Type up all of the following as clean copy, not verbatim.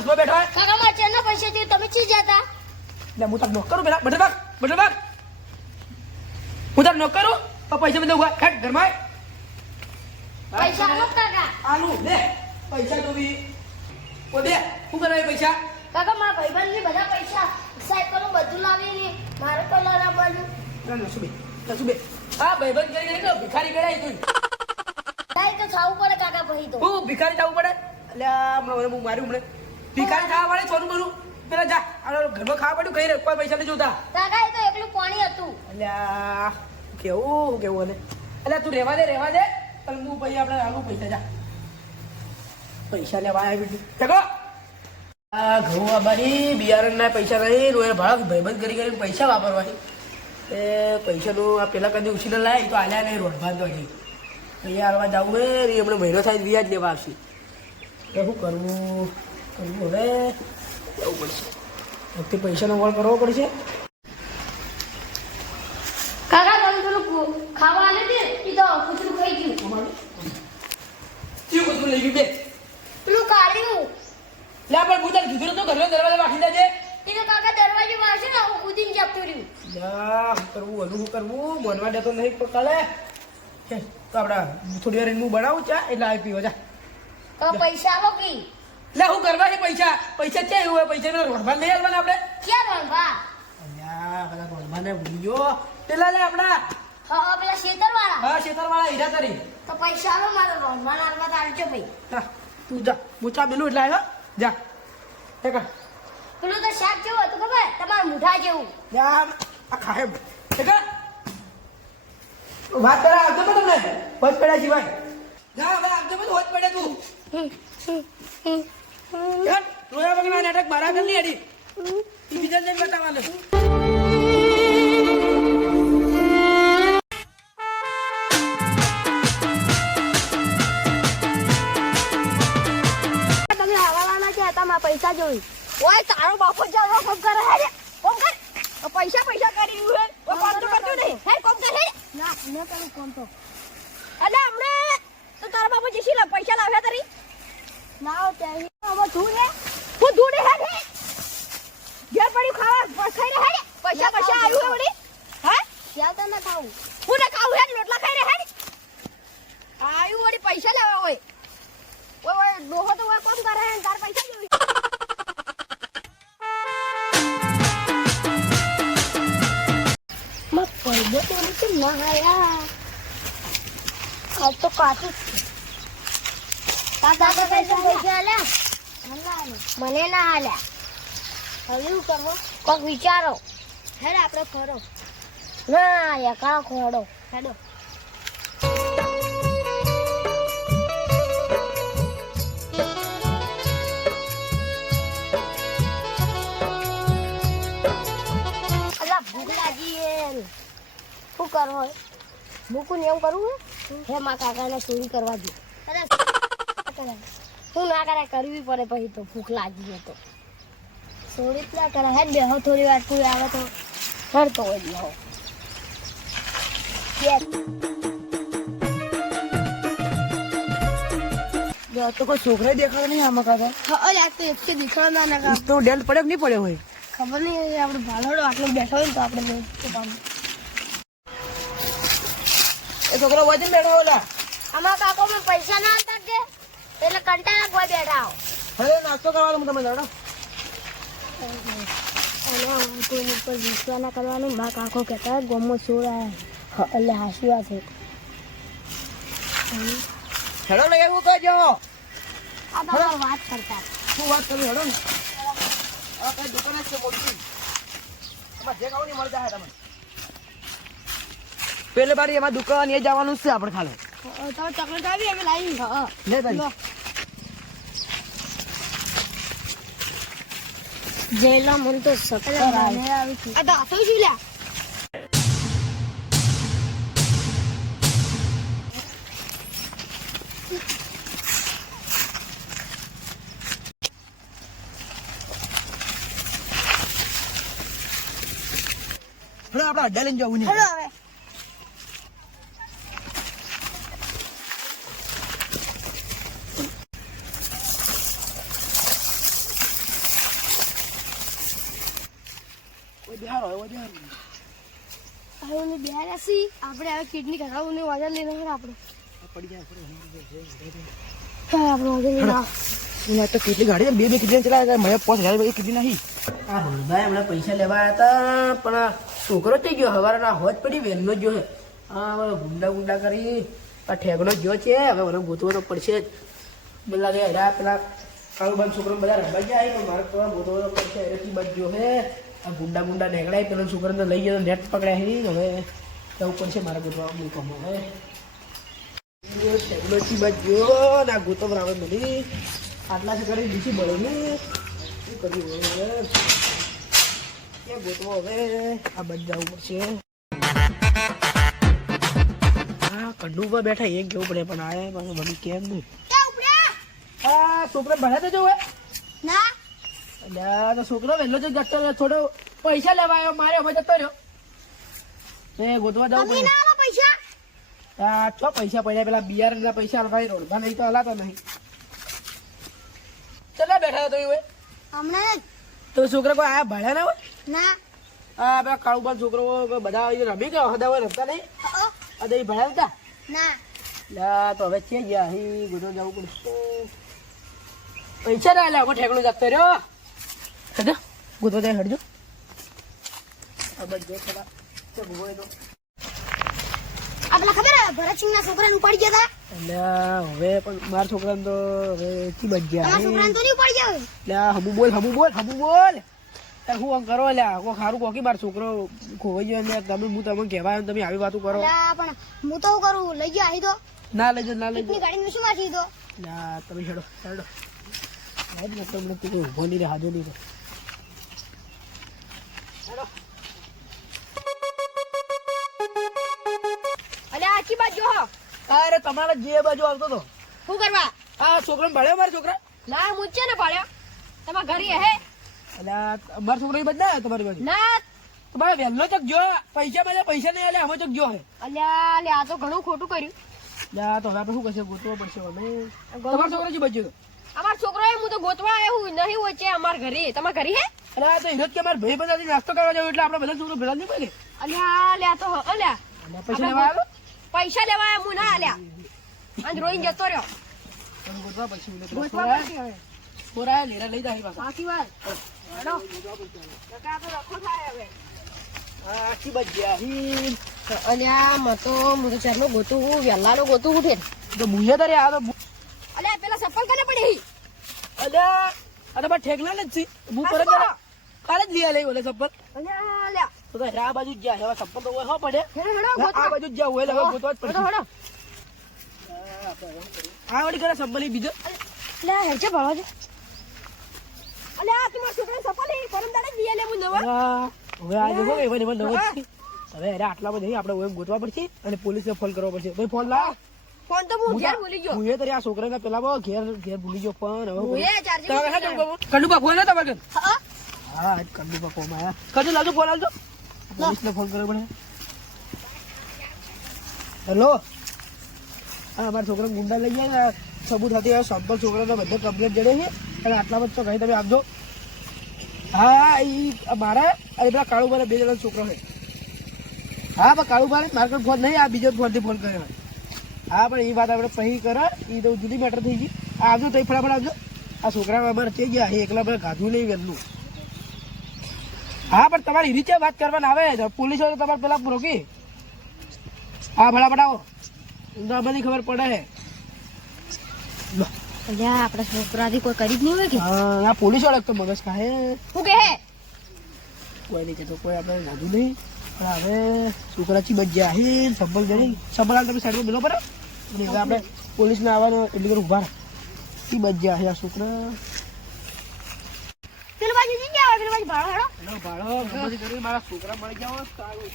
બસમાં બેઠો હોય કાકા મારા ચેનના પૈસા છે તમે ચી જતા એટલે હું તાર નોક કરું પેલા બટર હું તાર નોક કરું તો પૈસા બધા ઉભા હેડ ઘરમાં પૈસા આલો કાકા આલુ દે પૈસા તો બી ઓ દે શું કરાય પૈસા કાકા મારા ભાઈબંધની બધા પૈસા સાયકલ બધું લાવીને મારે કોઈ લાવવાનું નસુબે હા ભાઈબંધ કરી કે ભિખારી કરાય તું તાઈ તો ખાવું પડે કાકા પછી તો હું ભિખારી થવું પડે એટલે હું માર્યું હમણાં ભિખારી થવા વાળે સોનું બનું પેલા જા ઘરમાં ખાવા પડ્યું કઈ કોઈ પૈસા નહીં જોતા કાકા એ તો એકલું પાણી હતું એટલે કેવું અને એટલે તું રહેવા દે પણ હું પછી આપણે આવું પૈસા જા પૈસા લેવા આવી દેખો આ ઘઉં આબાની બિયારણના પૈસા નહીં રોયે ભાડા ભાઈબંધ કરીને પૈસા વાપરવાની એ પૈસાનું આ પેલા કદી ઉછીને લાય તો આલ્યા નહીં રોડ બાંધો હજી અહીંયા હાલવા જવું હે એમને મહિનો થાય વ્યાજ લેવા આવશે એટલે શું કરવું હવે જવું પડશે વખતે પૈસાનો વળ કરવો પડશે કાકા તમે પેલું ખાવા આલે દે એ તો કૂતરું ખાઈ ગયું શું કૂતરું લઈ ગયું કે પેલું કાઢ્યું લે પણ હું તને કીધું તો ઘરનો દરવાજો રાખી દેજે એ તો કાકા દરવાજો મારશે ને હું કૂદીને જતું રહ્યું શું કરવું બનવા દેતો નહીં પણ કાલે તો આપડા થોડી વાર હું બનાવું ચા એટલે આવી પીવો જા તો પૈસા આલો કે લે હું કરવા છે પૈસા ક્યાં એવું હોય પૈસા રોડભાન નહીં હાલવાના આપણે ક્યાં રણવા અલ્યા પેલા રોડભાને ભૂલી ગયો પેલા લે આપડા હા પેલા શેતરવાળા હા શેતરવાળા હીરા તારી તો પૈસા આલો મારો રણવા નારવા તારજો ભાઈ હા તું જા હું ચા પેલું એટલે આવ્યો જા એ કર પેલું તો શાક જેવું હતું ખબર તમારા મુઠા જેવું જા આ ખાય એ કર વાત કરા આવતો તો તમને હોજ પડ્યા સિવાય જા હવે આવતો બધું હોજ પડે તું યાર રોયા વગરના નાટક મારા કર નહીં અડી બીજા જઈને બતાવવાનું તમે હવાલાના છે તમારા પૈસા જોઈ ઓય તારો બાપો જાવ કોમ કરે હે કોમ કર પૈસા કરી હે ઓ કોમ તો કરતો નહીં હે કોમ કર હે ના ન કરું કોમ તો અલે હમણે તો તારા બાપો જેસી લા પૈસા લાવ્યા તારી ના ત્યાં હવે ધૂને હું ધૂને હે ઘેર પડ્યું ખાવા ખાઈ રે હે પૈસા આવ્યું હે વળી હા ક્યાં તને ખાવું હું ને ખાવું હે રોટલા ખાઈ રે હે આવ્યું વળી પૈસા લેવા હોય ઓય ડોહો તો ઓય કોમ કરે હે તાર પૈસા જોઈ મત પડ્યો તો નથી ના આયા આ તો કાચી તાતા પૈસા આલ્યા મને ના આલ્યા હવે શું કરવું કોક વિચારો હેડ આપણે ખરો ના યકા ખોડો હેડો ભૂખ લાગી શું કરવો ભૂખું ને એવું કરવું હે મા કાકાને ચોરી કરવા દે હું ના કરે કરવી પડે પછી તો ભૂખ લાગી હોય તો ચોરી જ ના કરે હે બેહો થોડી વાર કોઈ આવે તો કરતો હોય બેહો તો કોઈ છોકરા દેખાડો નહીં આમાં કાકા હા યાર તો એક દેખાડો ના તો ડેન્ટ પડ્યો કે નહીં પડ્યો હોય ખબર નહીં આપણે ભાડોડો આટલો બેઠો હોય ને તો આપણે એ છોકરો વજન બેઠો ઓલા આમાં કાકો મેં પૈસા ના આપતા કે એટલે કંટાળા કોઈ બેઠા હો હવે નાસ્તો કરવાનો હું તમે જાણો અને કોઈની ઉપર વિશ્વાસ ના કરવાનું મા કાકો કહેતા ગોમમાં ચોર આવ્યા એટલે હાસી વાત છે હેડો લઈ એવું કહેજો આ તમારે વાત કરતા શું વાત કરી હેડો ને આ કઈ દુકાન છે મોટી એમાં જે ખાવ નહીં મળી જાય તમે પેલે બારી એમાં દુકાન એ જવાનું છે આપણે ખાલી તમે ચોકલેટ આવી અમે લાવી હા લે ભાઈ જેલા મન તો સકલ આવી આ તો આતો જ લ્યા હવે આપણે અડ્ડા લઈને જવું નહીં હેલો હવે બેહાર્યા છીએ આપણે હવે કિડની કઢાવવાનું વજન લઈને હેડ આપણે પડી જાય ચાલ આપણે વજન લઈને આવ ના તો કેટલી ગાડી બે કેટલી ચલાવે મેં 5000 કેટલી નહીં આ રોલભાઈ હમણાં પૈસા લેવા આવ્યા હતા પણ આ છોકરો થઈ ગયો હવારના હોજ પડી વહેલો જો હે હા ગુંડા ગુંડા કરી આ ઠેકડો જો છે હવે મને ગોતવો તો પડશે જ બોલા કે હેરા પેલા કાળુબાન છોકરો બધા રમવા ગયા પણ મારે તો ગોતવો તો પડશે એથી બચ જો હે આ ગુંડા ગુંડા નીકળાય પેલો છોકરાને લઈ ગયો નેટ પકડ્યા હી હવે જવું પડશે મારે ગોતવા મૂકવામાં હવે ઠેકડોથી બચ ગયો ના ગોતો બરાબર બધી આટલા છે કરી બીજી બળે ને શું કર્યું હવે ક્યાં ગોતવો હવે આ બચ જવું પડશે હા કંડુ પર બેઠા એક કેવું પડે પણ આયા પાછું બધું કેમ નહીં આ છોકરા ભણ્યા તો જોવે ના એટલે તો છોકરો વહેલો જ જતો રહ્યો થોડો પૈસા લેવા આવ્યો મારે હવે જતો રહ્યો એ ગોતવા જવું તમે પડે ના આલો પૈસા આ છો પૈસા પડ્યા પેલા બિયારણના પૈસા અલભાઈ રોડમાં નહીં તો હલાતો નહીં ચલા બેઠા તો એ હમણાં તો છોકરા કોઈ આયા ભણ્યા ના હોય ના આ પેલા કાળુબાન છોકરો બધા રમી ગયા હતા હોય રમતા નહીં આ દઈ ભણ્યા હતા ના લા તો હવે છે ગયા અહીં ગોતવા જવું પડશે પૈસા ના લે હવે ઠેકડો જતો રહ્યો હજો ગોતવા જાય હડજો આ બધો થોડા તો ગોય તો આપલા ખબર હે ભરતસિંહ ના છોકરાને ઉપાડી ગયા હતા એટલે હવે પણ મારા છોકરાને તો હવે કી બચ ગયા તમારા છોકરાને તો નહીં ઉપાડી ગયા હવે લે હબુ બોલ તાર હું આમ કરો લ્યા કોઈ ખારું કોકી મારો છોકરો ખોવાઈ ગયો ને તમે હું તમને કહેવા આવ્યો તમે આવી વાતો કરો અલા પણ હું તો શું કરું લઈ ગયો આહી તો ના લઈ ના લઈ કિડની ગાડીમાં શું વાંચી તો ના તમે છેડો છેડો તમને તું કોઈ ઉભો નહીં રે હાજો નહીં રે છેડો અલે આખી બાજુ હો અરે તમારા જે બાજુ આવતો તો શું કરવા આ છોકરાને ભણ્યો મારા છોકરા ના મૂચે ને પાડ્યો તમારા ઘરે હે એટલે મારા છોકરા બધા તમારી બાજુ ના તમારે વહેલો ચક જો પૈસા મળે પૈસા નહીં આલે અમે ચક જો હે અલ્યા લે આ તો ઘણું ખોટું કર્યું યા તો હવે આપણે શું કરશે ગોતવો પડશે અમે તમારો છોકરો શું બચ્યો અમાર છોકરો હું તો ગોતવા આવ્યો હું નહીં વચ્ચે અમાર ઘરે તમાર ઘરે હે અરે આ તો હિરત કે મારા ભાઈ બધાથી નાસ્તો કરવા જાવ એટલે આપણે બધા છોકરો ભેળા નહીં પડે અલ્યા લે આ તો અલ્યા અને પૈસા લેવા આવ્યો પૈસા લેવા આવ્યા હું ના આલ્યા અને રોઈને જતો રહ્યો તમે ગોતવા પડશે ગોતવા પડશે હવે થોડા લેરા લઈ જાય પાછા સાચી વાત હેડો નકા તો રખો થાય હવે આખી બચ ગયા હી અલ્યા મતો હું તો ચારનો ગોતું હું વેલાનો ગોતું ઉઠે તો મુજે તારે આ તો અલ્યા પેલા ચપ્પલ કને પડી અલ્યા આ તો બા ઠેકલા ને જ છે હું પર કાલે જ લઈ ઓલે ચપ્પલ અલ્યા અલ્યા તો આ બાજુ જ જાય હવે ચપ્પલ તો હો પડે હેડો હેડો આ બાજુ જ જાય ઓલે હવે ગોતવા જ પડશે હેડો આ વળી કરે ચપ્પલ બીજો લે હેડજે ભળો છે અલ્યા તમારા છોકરાને ચપ્પલ એ પરમ દાડે દિયા લે હું નવા હવે આ દેખો કે એવા નવો જ છે હવે અરે આટલા બધા આપણે ઓમ ગોતવા પડશે અને પોલીસને ફોન કરવો પડશે ભાઈ ફોન લા ફોન તો હું ઘેર ભૂલી ગયો હું એ તારી આ છોકરાને પેલા બહુ ઘેર ભૂલી ગયો પણ હવે હું એ ચાર્જિંગ તમે હા કંડુબા ફોન હતા બગન હા હા કંડુબા ફોન આયા કજુ લાવજો ફોન આવજો પોલીસને ફોન કરવો પડે હેલો હા અમારા છોકરા ગુંડા લઈ ગયા સબૂત હતી સંપલ છોકરાને બધે કમ્પ્લેટ જડે છે અને આટલા બધો કહી તમે આપજો હા એ મારા અને પેલા કાળુભાઈ બે જણા છોકરો છે હા પણ કાળુભાઈ મારા ફોન નહીં આ બીજો ફોનથી ફોન કર્યો હા પણ એ વાત આપણે પછી કરે એ તો જુદી મેટર થઈ ગઈ આવજો તો ફટાફટ આવજો આ છોકરા અમારે થઈ ગયા એકલા આપણે ગાધું નહીં વહેલું હા પણ તમારી રીતે વાત કરવાના આવે પોલીસો તો તમારે પેલા રોકી હા ફટાફટ આવો તો બધી ખબર પડે અલ્યા આપણા છોકરાથી કોઈ કરી જ નહીં હોય કે હા આ પોલીસ વાળા તો મગજ ખાહે શું કહે કોઈ નહીં કહેતો કોઈ આપણે ગાધું નહીં પણ હવે છોકરાથી બચ ગયા હે સંભળ જઈ સંભળાલ તમે સાઈડમાં બોલો પડે અને હવે આપણે પોલીસને આવવાનો એટલી કરી ઉભા થી બચ ગયા હે આ છોકરા પેલું બાજુ નહીં ગયા પેલું બાજુ ભાડો હેડો ભાડો ગમે કરી મારા છોકરા મળી ગયા સારું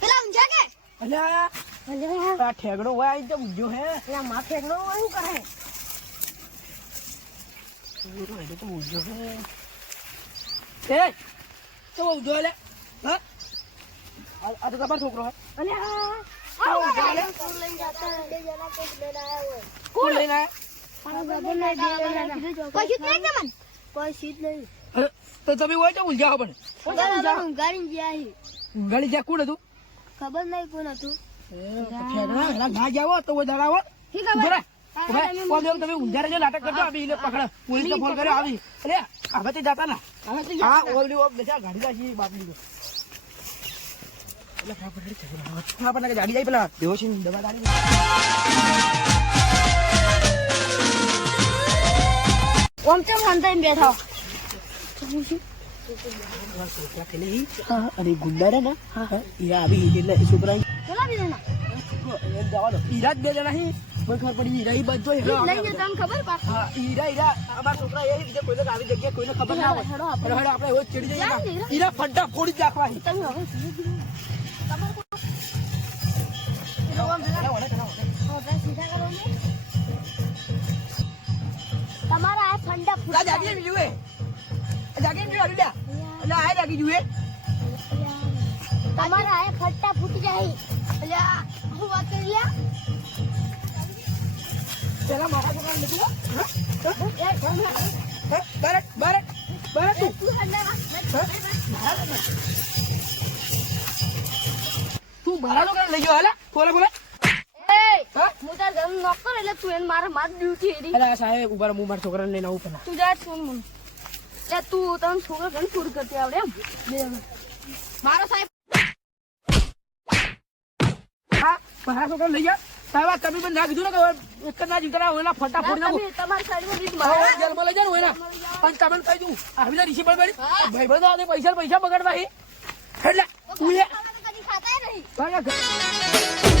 પેલા ઊંઝા કે અલ્યા અલ્યા આ ઠેગડો હોય આવી તો ઊંઝો હે પેલા માથે એકનો શું કરે એને તો ઊંઝો હે એ તો ઊંઝો લે હા આ તો તમારો છોકરો હે અલ્યા કોણ લઈને જતા બે જણા કોણ લઈને આયા હોય કોણ લઈને કોઈ શીત નહીં તમને કોઈ શીત નહીં તો તમે હોય તો ઊંઝા પણ ગાડી ગયા ઊંઘાડી જ્યાં કોણ હતું ખબર નહીં કોણ હતું ના જાવો તો દડાવો ઠીક હવે તમે ઊંઝા રહેજો નાટક કરજો આવી એને પકડ પોલીસ ફોન કર્યો આવી અરે હવે તે જતા ના હવે તો હા ઓલી બેટા ગાડી લાગી બાપની ગાડી જાય પેલા દેવસિંહ દવા ગાડી ઓમ ચમ અંધાઈને બેઠા અને ગુંડા રે ને એ આવી એટલે છોકરા પેલા બીજાના હીરા જ બે જણા હી મને ખબર પડી હીરા ઈ બધો લઈ ગયો તમને ખબર પા હા હીરા અમારા છોકરા એ બીજે કોઈને આવી જગ્યાએ કોઈને ખબર ના હોય હેડો હેડો આપણે એવો ચડી જઈએ ક્યાં હીરા? હીરા ફંટા ફોડી જ નાખવા તમે હવે સીધા કરો ને તમારા આ ફંડા ફૂટા જાગી જુએ જાગી જુએ અલ્યા એટલે આ જાગી જુએ તમારા આ ફટ્ટા ફૂટી જાય અલ્યા હું વાત કરી લ્યા પેલા મોકા છોકરા નીકળો એ કોણ બરટ તું તું હંડા તું મારા છોકરા લઈ ગયો હાલા બોલે એ હા? હું તાર ઘર નોકર એટલે તું એને મારા માર ડ્યુટી એરી અરે સાહેબ ઉભા હું મારા છોકરાને લઈને આવું પેલા તું જા સુન મને લે તું તને છોકરા ઘણી ફૂડ કરતી આવડે એમ મારો સાહેબ હા મારા છોકરા લઈ ગયા સાહેબ આ તમે પણ ના કીધું ને કે એક જ ના જીવતા હોય ફટા ફોડી નાખો તમે તમારી સાઈડમાં રીત હા, મારો જેલમાં લઈ જાઓ એના પણ તમને કહી દઉં આવી બધા ઋષિ ભાઈ ભાઈ તો પૈસા બગાડવા એટલે તું એ કદી ખાતા નહીં ભાઈ